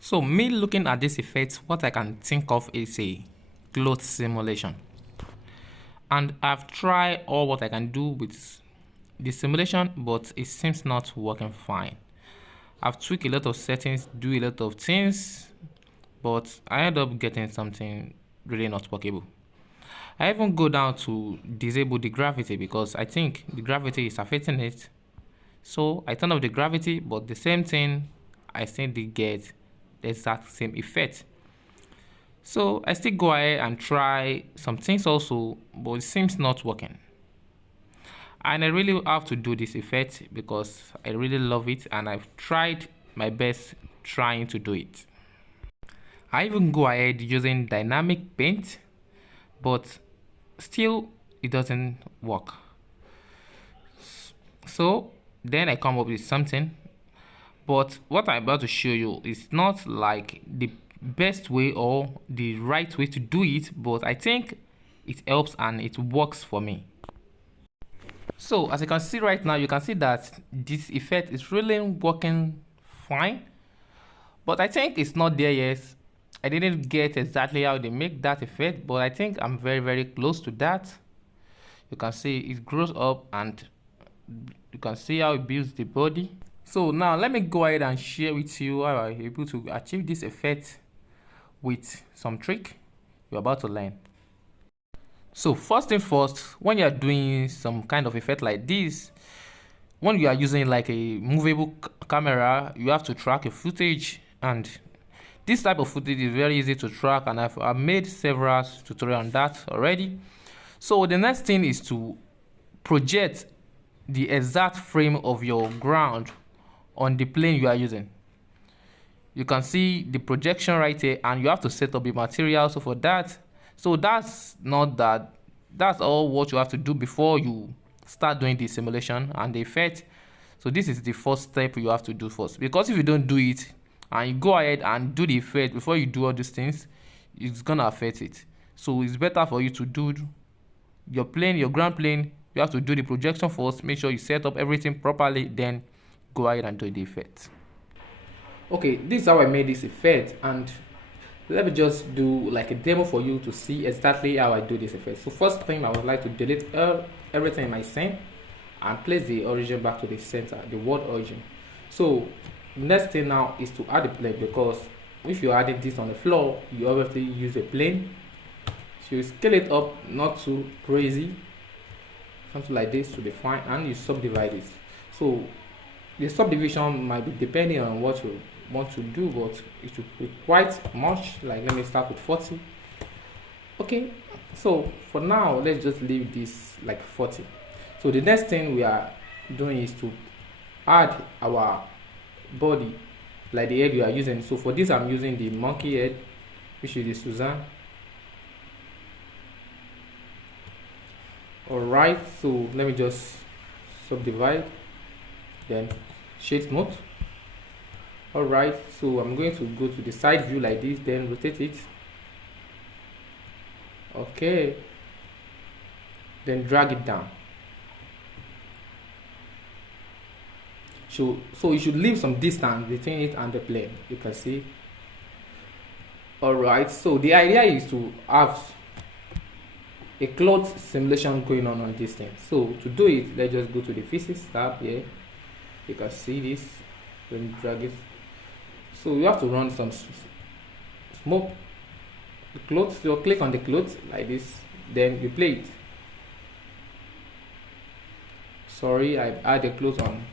So me looking at this effect, what I can think of is a cloth simulation. And I've tried all what I can do with the simulation, but it seems not working fine. I've tweaked a lot of settings, do a lot of things, but I end up getting something really not workable. I even go down to disable the gravity because I think the gravity is affecting it. So I turn off the gravity, but the same thing, I still did get the exact same effect. So I still go ahead and try some things also, but it seems not working. And I really have to do this effect because I really love it and I've tried my best trying to do it. I even go ahead using dynamic paint, but still it doesn't work. So then I come up with something, but what I'm about to show you is not like the best way or the right way to do it, but I think it helps and it works for me. So as you can see right now, you can see that this effect is really working fine, but I think it's not there yet. I didn't get exactly how they make that effect, but I think I'm very close to that. You can see it grows up and you can see how it builds the body. So now let me go ahead and share with you how I'm able to achieve this effect with some trick you're about to learn. So first thing first, when you're doing some kind of effect like this, when you are using like a movable camera, you have to track your footage, and this type of footage is very easy to track, and I've made several tutorials on that already. So the next thing is to project the exact frame of your ground on the plane you are using. You can see the projection right here, and you have to set up the material. So for that, so that's all what you have to do before you start doing the simulation and the effect. So this is the first step you have to do first, because if you don't do it and you go ahead and do the effect before you do all these things, it's gonna affect it. So it's better for you to do your plane, your ground plane. You have to do the projection first, make sure you set up everything properly, then go ahead and do the effect. Okay, this is how I made this effect, and let me just do like a demo for you to see exactly how I do this effect. So first thing, I would like to delete everything in my scene and place the origin back to the center, the world origin. So next thing now is to add a plane, because if you're adding this on the floor, you obviously use a plane. So you scale it up, not too crazy, something like this to be fine, and you subdivide it. So the subdivision might be depending on what you want to do, but it should be quite much. Like, let me start with 40. Okay, so for now, let's just leave this like 40. So the next thing we are doing is to add our body, like the head we are using. So for this, I'm using the monkey head, which is the Suzanne. All right, so let me just subdivide, then shade mode. All right, so I'm going to go to the side view like this, then rotate it. Okay, then drag it down. So you should leave some distance between it and the plane, you can see. All right, so the idea is to have a cloth simulation going on this thing. So to do it, let's just go to the physics tab here. You can see this. Let me drag it. So you have to run some smoke the cloth. So click on the cloth like this, then you play it. Sorry, I add the cloth on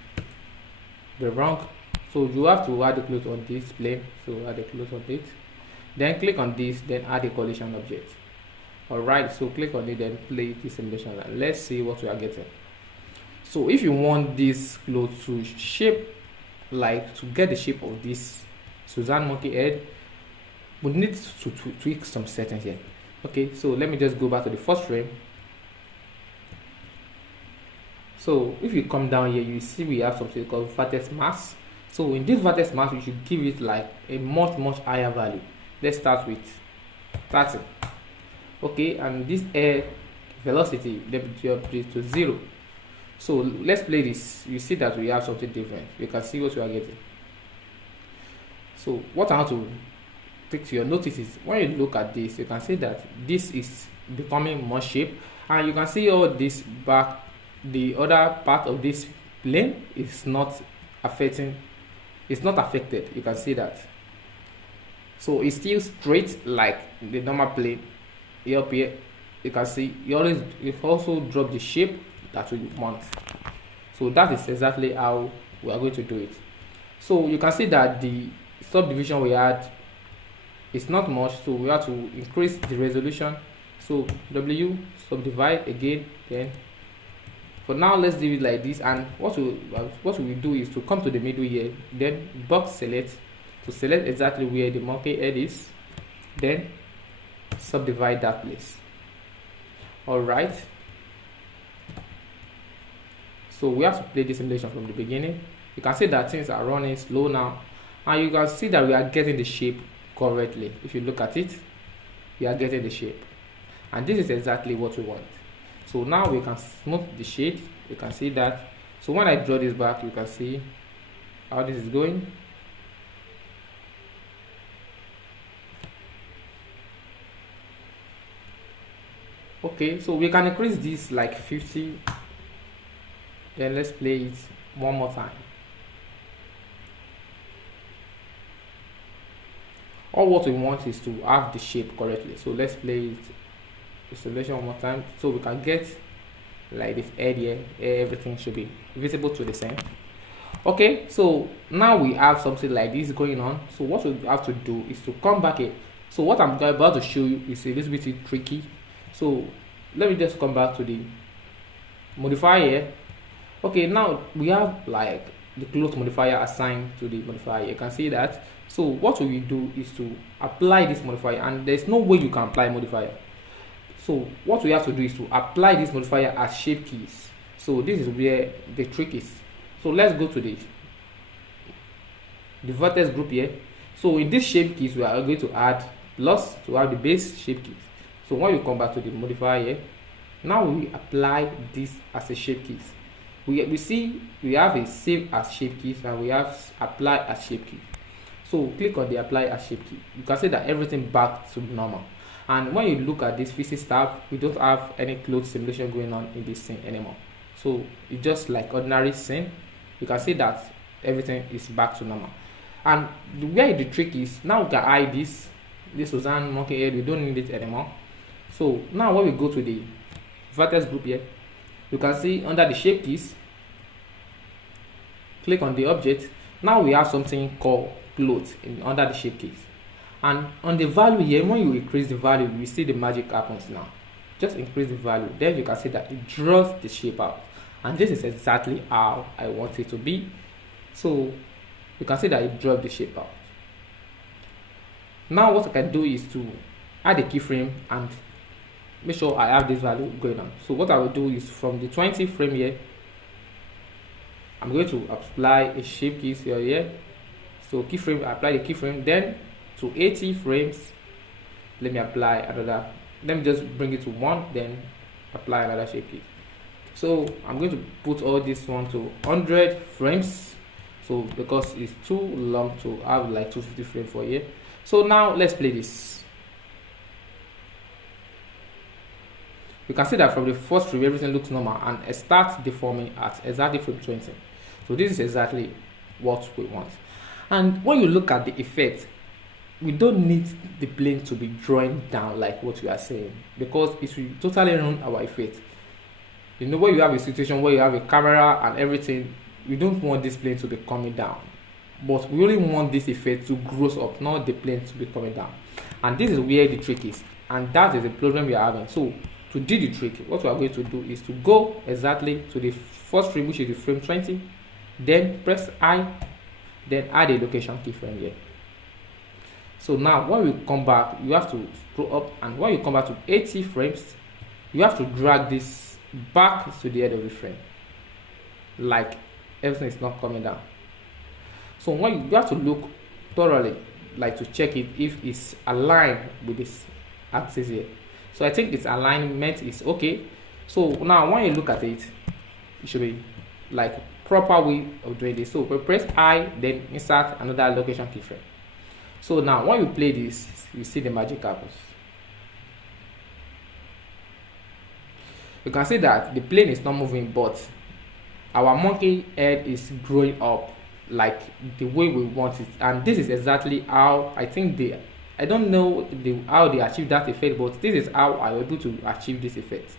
the wrong. So you have to add the cloth on this plane. So add the cloth on it. Then click on this, then add a collision object. Alright, so click on it, then play the simulation. Let's see what we are getting. So if you want this cloth to shape, like to get the shape of this Suzanne monkey head, we need to tweak some settings here. Okay, so let me just go back to the first frame. So if you come down here, you see we have something called Vertex Mass. So in this Vertex Mass, we should give it like a much higher value. Let's start with 30. Okay, and this air velocity, let me jump it to 0. So let's play this. You see that we have something different. You can see what we are getting. So what I want to take to your notice is when you look at this, you can see that this is becoming more shape, and you can see all this back, the other part of this plane is not affected. You can see that. So it's still straight like the normal plane. Here up here, you can see you also drop the shape that we want. So that is exactly how we are going to do it. So you can see that the subdivision we had is not much, so we have to increase the resolution. So W subdivide again. Then for now let's do it like this, and what we do is to come to the middle here, then box select to select exactly where the monkey head is, then subdivide that place. All right, so we have to play this simulation from the beginning. You can see that things are running slow now, and you can see that we are getting the shape correctly. If you look at it, we are getting the shape, and this is exactly what we want. So now we can smooth the shade. You can see that. So when I draw this back, you can see how this is going. Okay, so we can increase this like 50. Then let's play it one more time. All what we want is to have the shape correctly. So let's play it the selection one more time, so we can get like this head here. Everything should be visible to the same. Okay, so now we have something like this going on. So what we have to do is to come back here. So what I'm about to show you is a little bit tricky. So let me just come back to the modifier here. Okay, now we have like the close modifier assigned to the modifier. You can see that. So what we do is to apply this modifier, and there's no way you can apply modifier. So what we have to do is to apply this modifier as shape keys. So this is where the trick is. So let's go to the vertex group here. So in this shape keys, we are going to add plus to have the base shape keys. So when you come back to the modifier here, now we apply this as a shape keys. We see we have a save as shape keys, and we have apply as shape key. So click on the apply as shape key. You can see that everything back to normal. And when you look at this physics tab, we don't have any clothes simulation going on in this scene anymore. So it's just like ordinary scene. You can see that everything is back to normal. And where the trick is, now we can hide this Suzanne monkey head. We don't need it anymore. So now when we go to the vertex group here, you can see under the shape keys, click on the object. Now we have something called clothes under the shape keys. And on the value here, when you increase the value, you see the magic happens now. Just increase the value, then you can see that it draws the shape out. And this is exactly how I want it to be. So you can see that it dropped the shape out. Now what I can do is to add a keyframe and make sure I have this value going on. So what I will do is from the 20 frame here, I'm going to apply a shape keys here. So keyframe, apply the keyframe, then to 80 frames, let me apply another. Let me just bring it to 1, then apply another shape key. So I'm going to put all this one to 100 frames. So because it's too long to have like 250 frames for here. So now let's play this. You can see that from the first frame everything looks normal, and it starts deforming at exactly frame 20. So this is exactly what we want. And when you look at the effect, we don't need the plane to be drawing down like what we are saying, because it will totally ruin our effect. You know, when you have a situation where you have a camera and everything, we don't want this plane to be coming down, but we only want this effect to grow up, not the plane to be coming down. And this is where the trick is, and that is the problem we are having. So to do the trick, what we are going to do is to go exactly to the first frame, which is the frame 20, then press I, then add a location keyframe here. So now when we come back, you have to scroll up, and when you come back to 80 frames, you have to drag this back to the head of the frame, like everything is not coming down. So when you have to look thoroughly, like to check it if it's aligned with this axis here. So I think its alignment is okay. So now when you look at it, it should be like proper way of doing this. So we press I, then insert another location keyframe. So now when we play this, you see the magic happens. You can see that the plane is not moving, but our monkey head is growing up like the way we want it. And this is exactly how I think I don't know how they achieve that effect, but this is how I was able to achieve this effect.